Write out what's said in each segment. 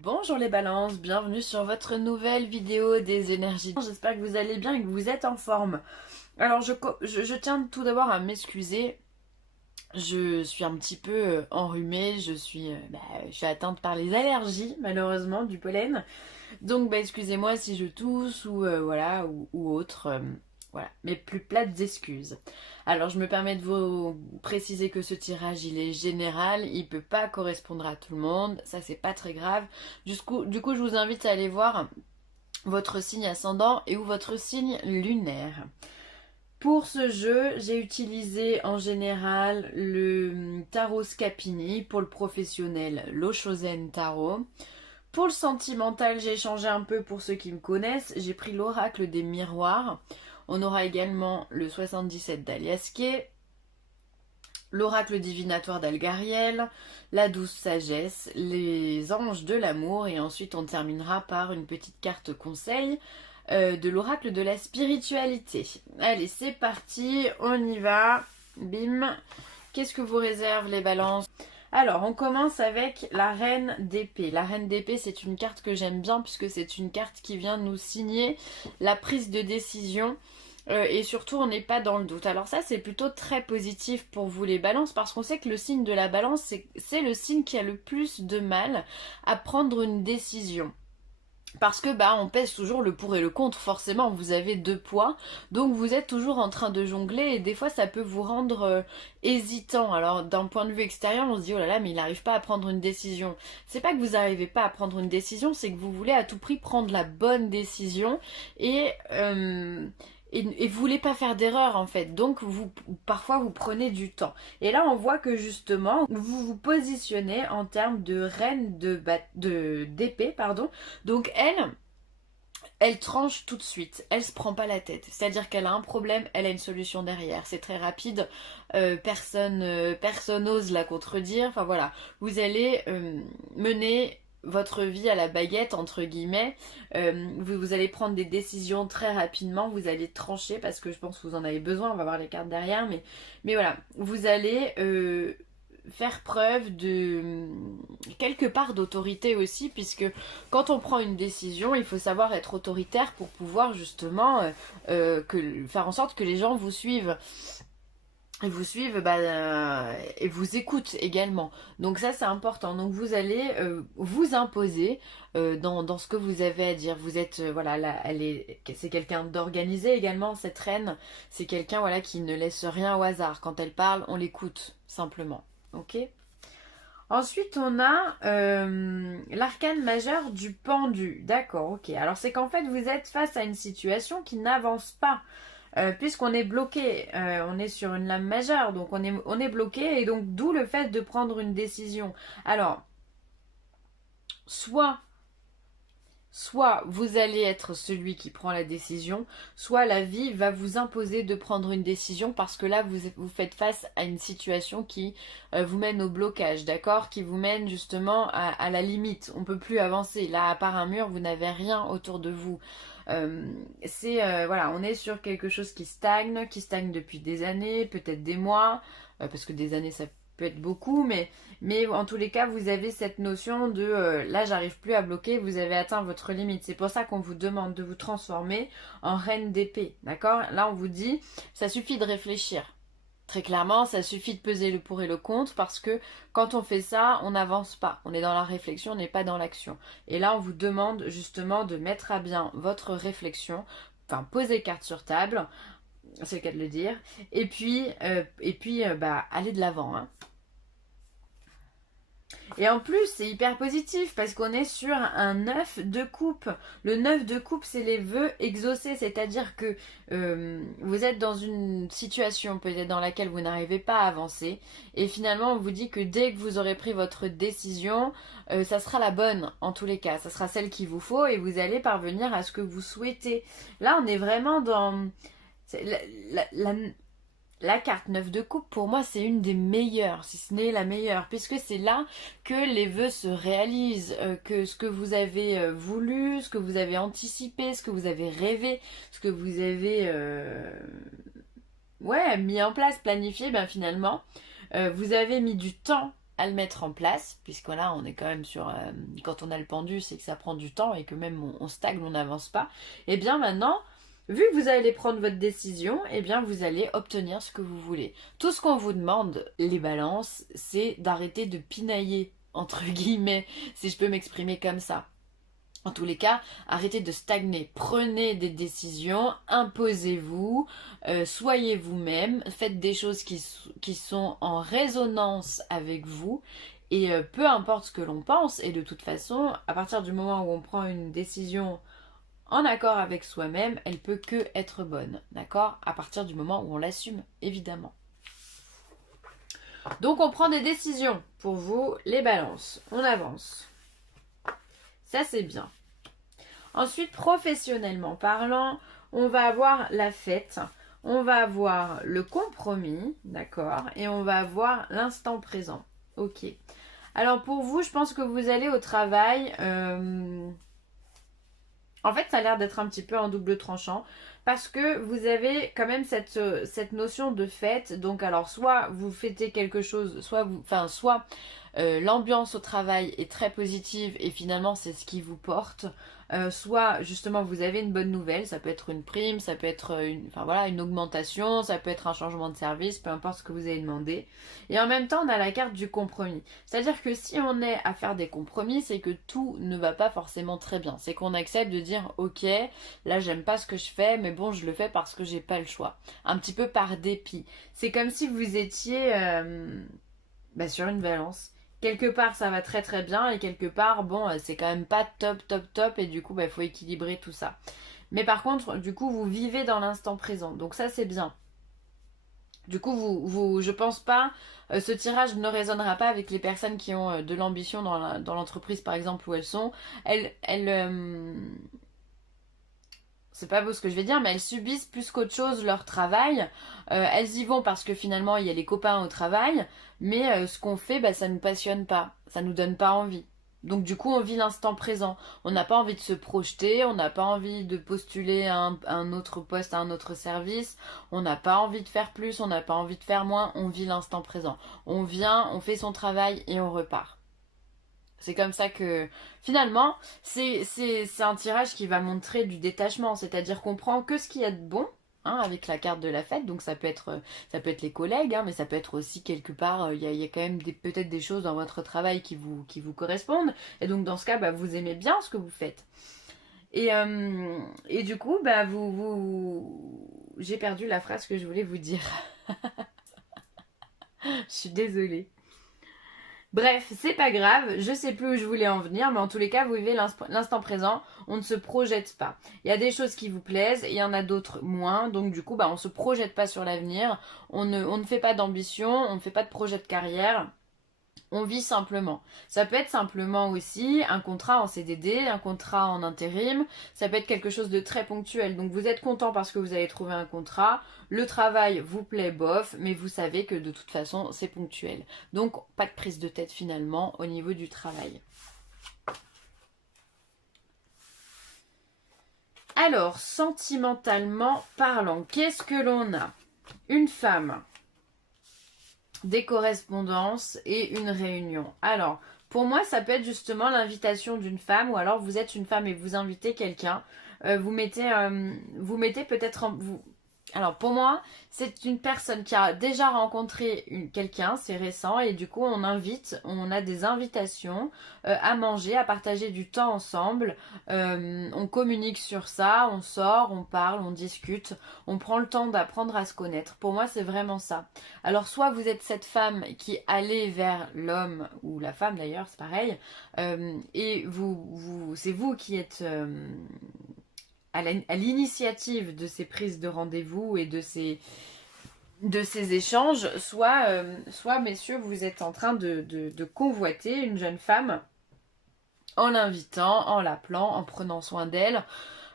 Bonjour les balances, bienvenue sur votre nouvelle vidéo des énergies. J'espère que vous allez bien et que vous êtes en forme. Alors je tiens tout d'abord à m'excuser. Je suis un petit peu enrhumée, je suis atteinte par les allergies malheureusement du pollen. Donc excusez-moi si je tousse ou voilà ou autre. Voilà, mes plus plates excuses. Alors je me permets de vous préciser que ce tirage il est général, il peut pas correspondre à tout le monde, ça c'est pas très grave. Du coup, je vous invite à aller voir votre signe ascendant et ou votre signe lunaire. Pour ce jeu, j'ai utilisé en général le tarot Scapini, pour le professionnel l'Oshozen Tarot. Pour le sentimental, j'ai changé un peu pour ceux qui me connaissent. J'ai pris l'oracle des miroirs. On aura également le 77 d'Aliasquet, l'oracle divinatoire d'Algariel, la douce sagesse, les anges de l'amour et ensuite on terminera par une petite carte conseil de l'oracle de la spiritualité. Allez, c'est parti, on y va. Bim. Qu'est-ce que vous réserve les balances? Alors, on commence avec la reine d'épée. La reine d'épée, c'est une carte que j'aime bien puisque c'est une carte qui vient nous signer la prise de décision. Et surtout, on n'est pas dans le doute. Alors ça, c'est plutôt très positif pour vous les balances parce qu'on sait que le signe de la balance, c'est le signe qui a le plus de mal à prendre une décision. Parce que on pèse toujours le pour et le contre, forcément vous avez deux poids, donc vous êtes toujours en train de jongler et des fois ça peut vous rendre hésitant. Alors d'un point de vue extérieur on se dit oh là là mais il n'arrive pas à prendre une décision. C'est pas que vous n'arrivez pas à prendre une décision, c'est que vous voulez à tout prix prendre la bonne décision et vous voulez pas faire d'erreur en fait, donc parfois vous prenez du temps. Et là on voit que justement vous vous positionnez en termes de reine d'épée, pardon. Donc elle tranche tout de suite, elle se prend pas la tête, c'est-à-dire qu'elle a un problème, elle a une solution derrière, c'est très rapide, personne n'ose la contredire, enfin voilà, vous allez mener votre vie à la baguette entre guillemets. Vous allez prendre des décisions très rapidement, vous allez trancher parce que je pense que vous en avez besoin, on va voir les cartes derrière, mais voilà, vous allez faire preuve de quelque part d'autorité aussi, puisque quand on prend une décision, il faut savoir être autoritaire pour pouvoir justement faire en sorte que les gens vous suivent. Et vous suivent et vous écoutent également. Donc ça c'est important. Donc vous allez vous imposer dans ce que vous avez à dire. Vous êtes voilà là, c'est quelqu'un d'organisé également cette reine. C'est quelqu'un voilà qui ne laisse rien au hasard. Quand elle parle, on l'écoute simplement. Ok. Ensuite, on a l'arcane majeur du pendu. D'accord, ok. Alors, c'est qu'en fait, vous êtes face à une situation qui n'avance pas. Puisqu'on est bloqué, on est sur une lame majeure, donc on est bloqué, et donc d'où le fait de prendre une décision. Alors, soit vous allez être celui qui prend la décision, soit la vie va vous imposer de prendre une décision parce que là vous faites face à une situation qui vous mène au blocage, d'accord? Qui vous mène justement à la limite. On peut plus avancer. Là, à part un mur, vous n'avez rien autour de vous. Voilà, on est sur quelque chose qui stagne depuis des années, peut-être des mois, parce que des années ça peut être beaucoup, mais en tous les cas, vous avez cette notion de là, j'arrive plus à bloquer, vous avez atteint votre limite. C'est pour ça qu'on vous demande de vous transformer en reine d'épée, d'accord? Là, on vous dit, ça suffit de réfléchir. Très clairement, ça suffit de peser le pour et le contre parce que quand on fait ça, on n'avance pas. On est dans la réflexion, on n'est pas dans l'action. Et là, on vous demande justement de mettre à bien votre réflexion, enfin poser carte sur table, c'est le cas de le dire, et puis aller de l'avant, hein. Et en plus, c'est hyper positif parce qu'on est sur un 9 de coupe. Le 9 de coupe, c'est les vœux exaucés, c'est-à-dire que vous êtes dans une situation peut-être dans laquelle vous n'arrivez pas à avancer et finalement on vous dit que dès que vous aurez pris votre décision, ça sera la bonne en tous les cas, ça sera celle qu'il vous faut et vous allez parvenir à ce que vous souhaitez. Là, on est vraiment dans... La carte 9 de coupe, pour moi, c'est une des meilleures, si ce n'est la meilleure, puisque c'est là que les vœux se réalisent, que ce que vous avez voulu, ce que vous avez anticipé, ce que vous avez rêvé, ce que vous avez mis en place, planifié, finalement, vous avez mis du temps à le mettre en place, puisque là on est quand même sur, quand on a le pendu, c'est que ça prend du temps et que même on stagne, on n'avance pas. Et bien maintenant, vu que vous allez prendre votre décision, et bien vous allez obtenir ce que vous voulez. Tout ce qu'on vous demande, les balances, c'est d'arrêter de pinailler, entre guillemets, si je peux m'exprimer comme ça. En tous les cas, arrêtez de stagner, prenez des décisions, imposez-vous, soyez vous-même, faites des choses qui sont en résonance avec vous, et peu importe ce que l'on pense, et de toute façon, à partir du moment où on prend une décision en accord avec soi-même, elle peut que être bonne, d'accord? À partir du moment où on l'assume, évidemment. Donc on prend des décisions pour vous, les balances, on avance. Ça c'est bien. Ensuite, professionnellement parlant, on va avoir la fête, on va avoir le compromis, d'accord, et on va avoir l'instant présent. Ok. Alors pour vous, je pense que vous allez au travail. En fait, ça a l'air d'être un petit peu en double tranchant. Parce que vous avez quand même cette notion de fête. Donc alors, soit vous fêtez quelque chose, soit l'ambiance au travail est très positive et finalement c'est ce qui vous porte. Soit justement vous avez une bonne nouvelle, ça peut être une prime, ça peut être une augmentation, ça peut être un changement de service, peu importe ce que vous avez demandé. Et en même temps on a la carte du compromis. C'est-à-dire que si on est à faire des compromis, c'est que tout ne va pas forcément très bien. C'est qu'on accepte de dire ok, là j'aime pas ce que je fais, mais bon je le fais parce que j'ai pas le choix. Un petit peu par dépit. C'est comme si vous étiez sur une balance. Quelque part ça va très très bien et quelque part bon c'est quand même pas top et du coup il faut équilibrer tout ça. Mais par contre du coup vous vivez dans l'instant présent donc ça c'est bien. Du coup je pense pas, ce tirage ne résonnera pas avec les personnes qui ont de l'ambition dans l'entreprise par exemple où elles sont. C'est pas beau ce que je vais dire, mais elles subissent plus qu'autre chose leur travail. Elles y vont parce que finalement il y a les copains au travail, mais ce qu'on fait, ça nous passionne pas, ça nous donne pas envie. Donc du coup on vit l'instant présent. On n'a pas envie de se projeter, on n'a pas envie de postuler à un autre poste, à un autre service, on n'a pas envie de faire plus, on n'a pas envie de faire moins, on vit l'instant présent. On vient, on fait son travail et on repart. C'est comme ça que finalement, c'est un tirage qui va montrer du détachement, c'est-à-dire qu'on prend que ce qu'il y a de bon, hein, avec la carte de la fête. Donc ça peut être les collègues, hein, mais ça peut être aussi quelque part, il y a quand même peut-être des choses dans votre travail qui vous correspondent. Et donc dans ce cas, vous aimez bien ce que vous faites. Et du coup, j'ai perdu la phrase que je voulais vous dire. Je suis désolée. Bref, c'est pas grave, je sais plus où je voulais en venir, mais en tous les cas, vous vivez l'instant présent, on ne se projette pas. Il y a des choses qui vous plaisent, il y en a d'autres moins, donc du coup, on se projette pas sur l'avenir, on ne fait pas d'ambition, on ne fait pas de projet de carrière. On vit simplement. Ça peut être simplement aussi un contrat en CDD, un contrat en intérim. Ça peut être quelque chose de très ponctuel. Donc vous êtes content parce que vous avez trouvé un contrat. Le travail vous plaît bof, mais vous savez que de toute façon c'est ponctuel. Donc pas de prise de tête finalement au niveau du travail. Alors, sentimentalement parlant, qu'est-ce que l'on a? Une femme, des correspondances et une réunion. Alors, pour moi, ça peut être justement l'invitation d'une femme, ou alors vous êtes une femme et vous invitez quelqu'un. Vous mettez peut-être alors pour moi, c'est une personne qui a déjà rencontré quelqu'un, c'est récent, et du coup on a des invitations à manger, à partager du temps ensemble. On communique sur ça, on sort, on parle, on discute, on prend le temps d'apprendre à se connaître. Pour moi, c'est vraiment ça. Alors soit vous êtes cette femme qui allait vers l'homme, ou la femme d'ailleurs, c'est pareil, et c'est vous qui êtes à l'initiative de ces prises de rendez-vous et de ces échanges, soit messieurs, vous êtes en train de convoiter une jeune femme en l'invitant, en l'appelant, en prenant soin d'elle.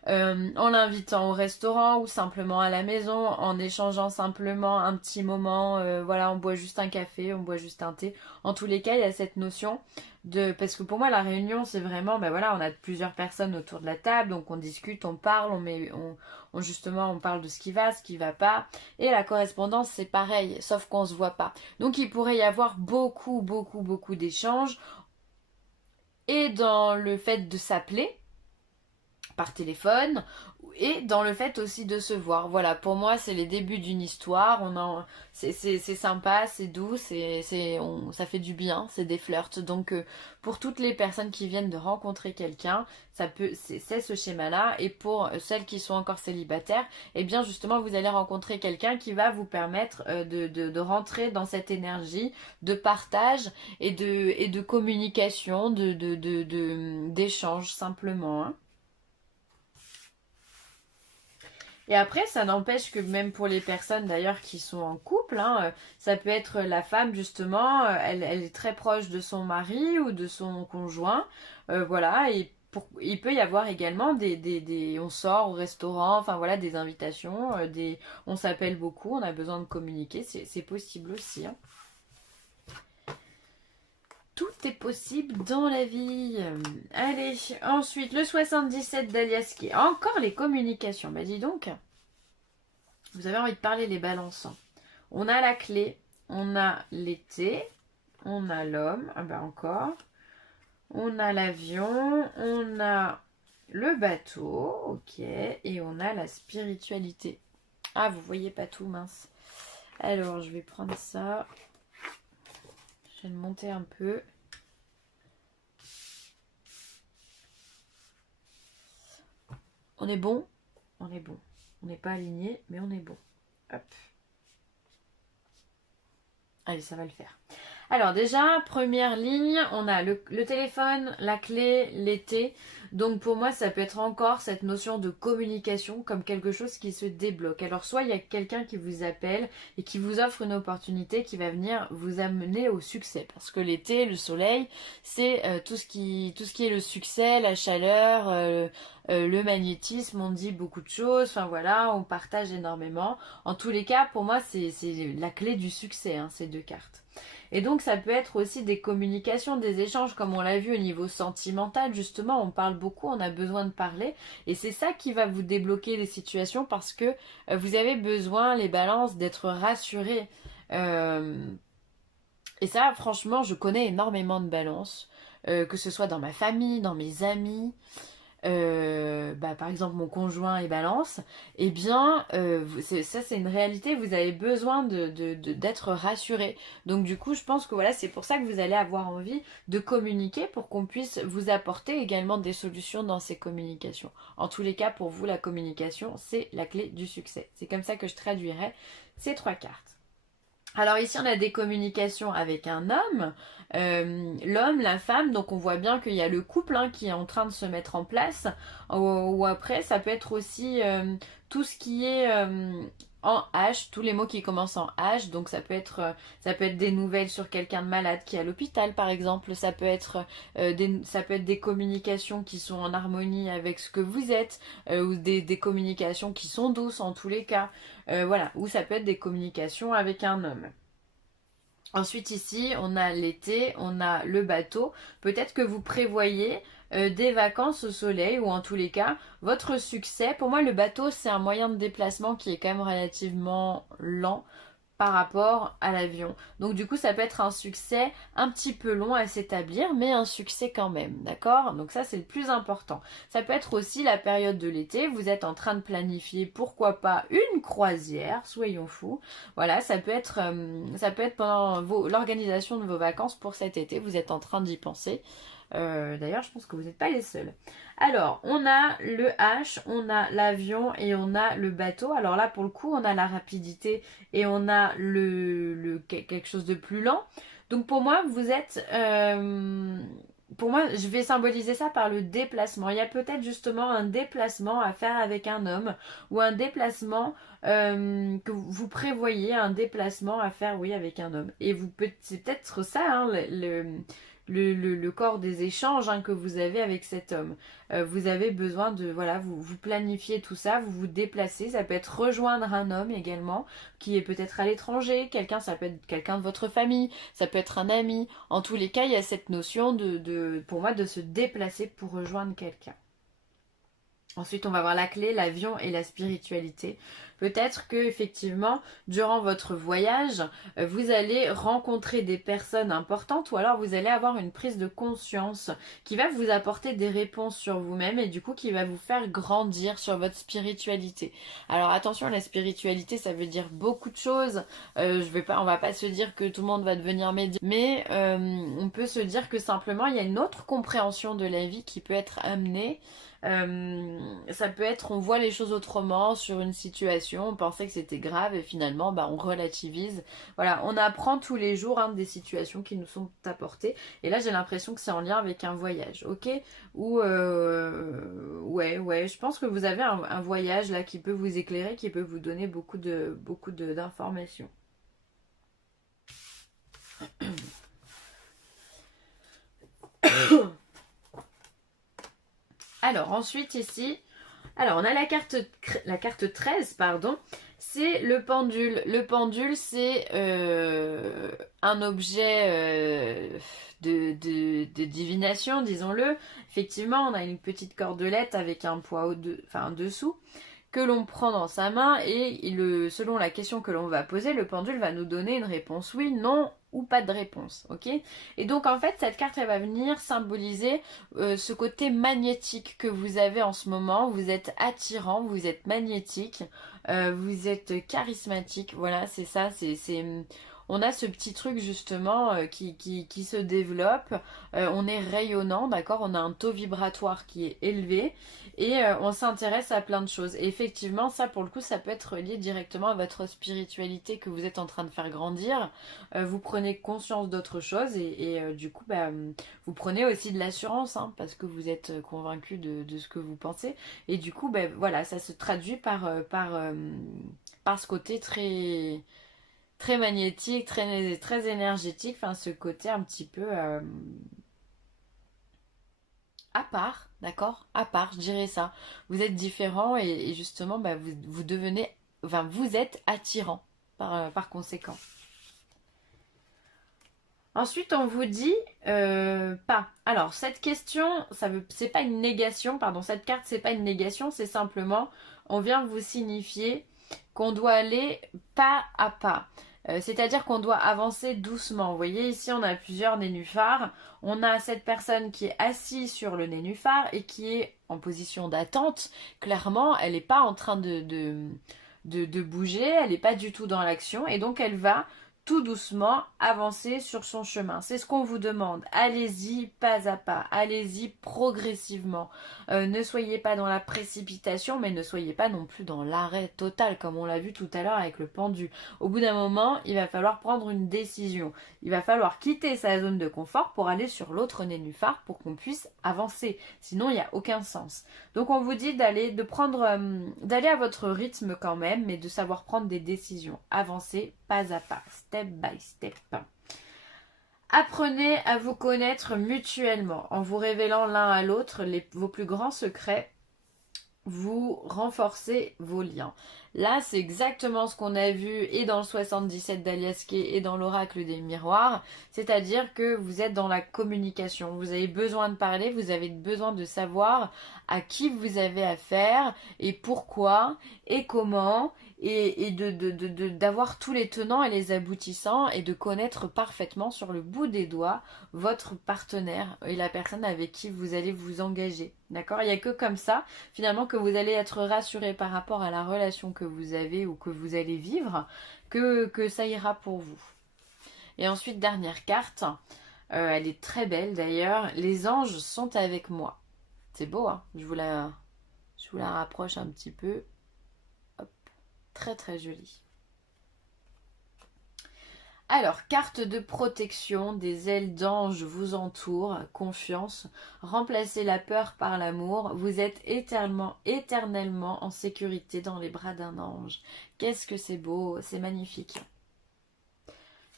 en l'invitant au restaurant ou simplement à la maison, en échangeant simplement un petit moment, voilà, on boit juste un café, on boit juste un thé. En tous les cas, il y a cette notion de... Parce que pour moi, la réunion, c'est vraiment, ben voilà, on a plusieurs personnes autour de la table, donc on discute, on parle, justement, on parle de ce qui va pas. Et la correspondance, c'est pareil, sauf qu'on se voit pas. Donc il pourrait y avoir beaucoup, beaucoup, beaucoup d'échanges. Et dans le fait de s'appeler par téléphone et dans le fait aussi de se voir. Voilà, pour moi, c'est les débuts d'une histoire. C'est sympa, c'est doux, ça fait du bien, c'est des flirts. Donc, pour toutes les personnes qui viennent de rencontrer quelqu'un, c'est ce schéma-là. Et pour celles qui sont encore célibataires, eh bien, justement, vous allez rencontrer quelqu'un qui va vous permettre de rentrer dans cette énergie de partage et de communication, d'échange simplement, hein. Et après, ça n'empêche que même pour les personnes d'ailleurs qui sont en couple, hein, ça peut être la femme justement, elle est très proche de son mari ou de son conjoint, voilà, et il peut y avoir également on sort au restaurant, enfin voilà, des invitations, on s'appelle beaucoup, on a besoin de communiquer, c'est possible aussi, hein. Tout est possible dans la vie. Allez, ensuite, le 77 d'Aliaski. Encore les communications. Bah dis donc, vous avez envie de parler les balances. On a la clé, on a l'été, on a l'homme, ah bah encore. On a l'avion, on a le bateau, ok. Et on a la spiritualité. Ah, vous voyez pas tout, mince. Alors, je vais prendre ça. Je vais le monter un peu. On est bon? On est bon. On n'est pas aligné, mais on est bon. Hop. Allez, ça va le faire. Alors déjà, première ligne, on a le téléphone, la clé, l'été. Donc pour moi, ça peut être encore cette notion de communication comme quelque chose qui se débloque. Alors soit il y a quelqu'un qui vous appelle et qui vous offre une opportunité qui va venir vous amener au succès. Parce que l'été, le soleil, c'est tout ce qui est le succès, la chaleur, le magnétisme, on dit beaucoup de choses. Enfin voilà, on partage énormément. En tous les cas, pour moi, c'est la clé du succès, hein, ces deux cartes. Et donc ça peut être aussi des communications, des échanges, comme on l'a vu au niveau sentimental, justement, on parle beaucoup, on a besoin de parler, et c'est ça qui va vous débloquer les situations parce que vous avez besoin, les balances, d'être rassurés. Et ça, franchement, je connais énormément de balances, que ce soit dans ma famille, dans mes amis. Par exemple mon conjoint est balance, eh bien ça c'est une réalité, vous avez besoin d'être rassuré. Donc du coup je pense que voilà, c'est pour ça que vous allez avoir envie de communiquer pour qu'on puisse vous apporter également des solutions dans ces communications. En tous les cas, pour vous, la communication, c'est la clé du succès. C'est comme ça que je traduirais ces trois cartes. Alors ici on a des communications avec un homme, l'homme, la femme, donc on voit bien qu'il y a le couple, hein, qui est en train de se mettre en place, ou après ça peut être aussi tout ce qui est en H, tous les mots qui commencent en H, donc ça peut être des nouvelles sur quelqu'un de malade qui est à l'hôpital par exemple, ça peut être des communications qui sont en harmonie avec ce que vous êtes, ou des communications qui sont douces en tous les cas. Voilà, ou ça peut être des communications avec un homme. Ensuite ici, on a l'été, on a le bateau. Peut-être que vous prévoyez des vacances au soleil ou en tous les cas, votre succès. Pour moi, le bateau, c'est un moyen de déplacement qui est quand même relativement lent par rapport à l'avion. Donc du coup, ça peut être un succès un petit peu long à s'établir, mais un succès quand même, d'accord? Donc ça, c'est le plus important. Ça peut être aussi la période de l'été, vous êtes en train de planifier, pourquoi pas, une croisière, soyons fous. Voilà, ça peut être pendant l'organisation de vos vacances pour cet été, vous êtes en train d'y penser. D'ailleurs, je pense que vous n'êtes pas les seuls. Alors, on a le H, on a l'avion et on a le bateau. Alors là, pour le coup, on a la rapidité et on a quelque chose de plus lent. Donc pour moi, vous êtes... pour moi, je vais symboliser ça par le déplacement. Il y a peut-être justement un déplacement à faire avec un homme ou un déplacement que vous prévoyez, un déplacement à faire, oui, avec un homme. Et c'est peut-être ça, hein, le corps des échanges hein, que vous avez avec cet homme. Vous avez besoin de, voilà, vous planifiez tout ça, vous vous déplacez. Ça peut être rejoindre un homme également, qui est peut-être à l'étranger, quelqu'un, ça peut être quelqu'un de votre famille, ça peut être un ami. En tous les cas, il y a cette notion pour moi, de se déplacer pour rejoindre quelqu'un. Ensuite, on va voir la clé, l'avion et la spiritualité. Peut-être que effectivement, durant votre voyage, vous allez rencontrer des personnes importantes ou alors vous allez avoir une prise de conscience qui va vous apporter des réponses sur vous-même et du coup qui va vous faire grandir sur votre spiritualité. Alors attention, la spiritualité, ça veut dire beaucoup de choses. On va pas se dire que tout le monde va devenir médium, mais on peut se dire que simplement il y a une autre compréhension de la vie qui peut être amenée. Ça peut être, on voit les choses autrement sur une situation, on pensait que c'était grave et finalement on relativise. Voilà, on apprend tous les jours hein, des situations qui nous sont apportées. Et là j'ai l'impression que c'est en lien avec un voyage, ok? Ou ouais, je pense que vous avez un voyage là qui peut vous éclairer, qui peut vous donner beaucoup d'informations. Alors ensuite ici, alors on a la carte 13, pardon, c'est le pendule. Le pendule c'est un objet de divination, disons-le. Effectivement, on a une petite cordelette avec un poids dessous que l'on prend dans sa main et selon la question que l'on va poser, le pendule va nous donner une réponse oui, non ou pas de réponse, ok? Et donc en fait cette carte elle va venir symboliser ce côté magnétique que vous avez en ce moment. Vous êtes attirant, vous êtes magnétique, vous êtes charismatique, voilà c'est ça, on a ce petit truc justement qui se développe, on est rayonnant, d'accord, on a un taux vibratoire qui est élevé et on s'intéresse à plein de choses. Et effectivement, ça pour le coup, ça peut être lié directement à votre spiritualité que vous êtes en train de faire grandir. Vous prenez conscience d'autre chose et du coup, vous prenez aussi de l'assurance hein, parce que vous êtes convaincu de ce que vous pensez. Et du coup, voilà, ça se traduit par ce côté très magnétique, très énergétique, enfin ce côté un petit peu à part, d'accord? À part, je dirais ça. Vous êtes différent et justement vous devenez, enfin vous êtes attirant par conséquent. Ensuite, on vous dit pas. Alors, cette question, c'est pas une négation, pardon, cette carte, c'est pas une négation, c'est simplement, on vient vous signifier qu'on doit aller pas à pas. C'est-à-dire qu'on doit avancer doucement. Vous voyez, ici, on a plusieurs nénuphars. On a cette personne qui est assise sur le nénuphar et qui est en position d'attente. Clairement, elle n'est pas en train de bouger, elle n'est pas du tout dans l'action et donc elle va tout doucement avancer sur son chemin. C'est ce qu'on vous demande. Allez-y pas à pas, allez-y progressivement. Ne soyez pas dans la précipitation, mais ne soyez pas non plus dans l'arrêt total, comme on l'a vu tout à l'heure avec le pendu. Au bout d'un moment, il va falloir prendre une décision. Il va falloir quitter sa zone de confort pour aller sur l'autre nénuphar pour qu'on puisse avancer. Sinon, il n'y a aucun sens. Donc on vous dit d'aller à votre rythme quand même, mais de savoir prendre des décisions. Avancer pas à pas, step by step. Apprenez à vous connaître mutuellement en vous révélant l'un à l'autre vos plus grands secrets. Vous renforcez vos liens. Là, c'est exactement ce qu'on a vu et dans le 77 d'Aliaské et dans l'oracle des miroirs. C'est-à-dire que vous êtes dans la communication. Vous avez besoin de parler, vous avez besoin de savoir à qui vous avez affaire et pourquoi et comment et d'avoir tous les tenants et les aboutissants et de connaître parfaitement sur le bout des doigts votre partenaire et la personne avec qui vous allez vous engager. D'accord? Il n'y a que comme ça, finalement, que vous allez être rassuré par rapport à la relation que vous avez ou que vous allez vivre, que ça ira pour vous. Et ensuite, dernière carte, elle est très belle d'ailleurs, les anges sont avec moi. C'est beau, hein? Je vous la rapproche un petit peu. Hop. Très très jolie. Alors, carte de protection, des ailes d'ange vous entourent, confiance, remplacez la peur par l'amour, vous êtes éternellement en sécurité dans les bras d'un ange. Qu'est-ce que c'est beau, c'est magnifique.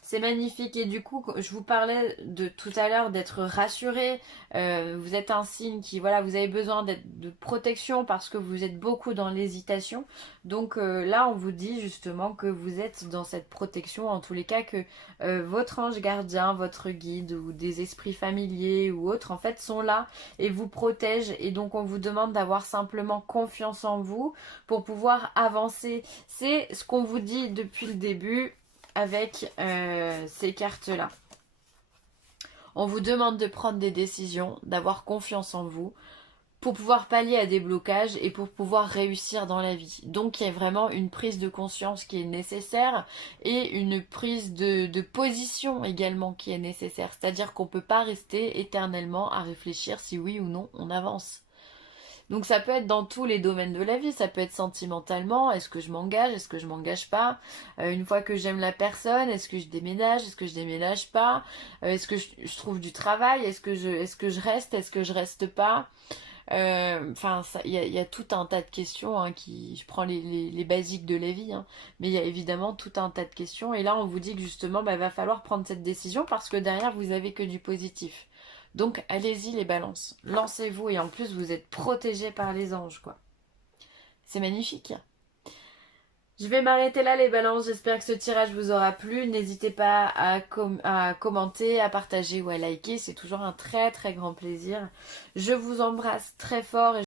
C'est magnifique. Et du coup, je vous parlais de tout à l'heure d'être rassuré. Vous êtes un signe qui, voilà, vous avez besoin de protection parce que vous êtes beaucoup dans l'hésitation. Donc là, on vous dit justement que vous êtes dans cette protection. En tous les cas, que votre ange gardien, votre guide ou des esprits familiers ou autres, en fait, sont là et vous protègent. Et donc, on vous demande d'avoir simplement confiance en vous pour pouvoir avancer. C'est ce qu'on vous dit depuis le début avec ces cartes-là. On vous demande de prendre des décisions, d'avoir confiance en vous pour pouvoir pallier à des blocages et pour pouvoir réussir dans la vie. Donc il y a vraiment une prise de conscience qui est nécessaire et une prise de position également qui est nécessaire. C'est-à-dire qu'on ne peut pas rester éternellement à réfléchir si oui ou non on avance. Donc ça peut être dans tous les domaines de la vie, ça peut être sentimentalement, est-ce que je m'engage, est-ce que je m'engage pas, une fois que j'aime la personne, est-ce que je déménage, est-ce que je déménage pas, est-ce que je trouve du travail, est-ce que je reste, est-ce que je reste pas. Enfin, il y a tout un tas de questions je prends les basiques de la vie, mais il y a évidemment tout un tas de questions. Et là, on vous dit que justement, va falloir prendre cette décision parce que derrière, vous avez que du positif. Donc, allez-y les balances, lancez-vous et en plus, vous êtes protégés par les anges, quoi. C'est magnifique. Je vais m'arrêter là les balances, j'espère que ce tirage vous aura plu. N'hésitez pas à commenter, à partager ou à liker, c'est toujours un très très grand plaisir. Je vous embrasse très fort.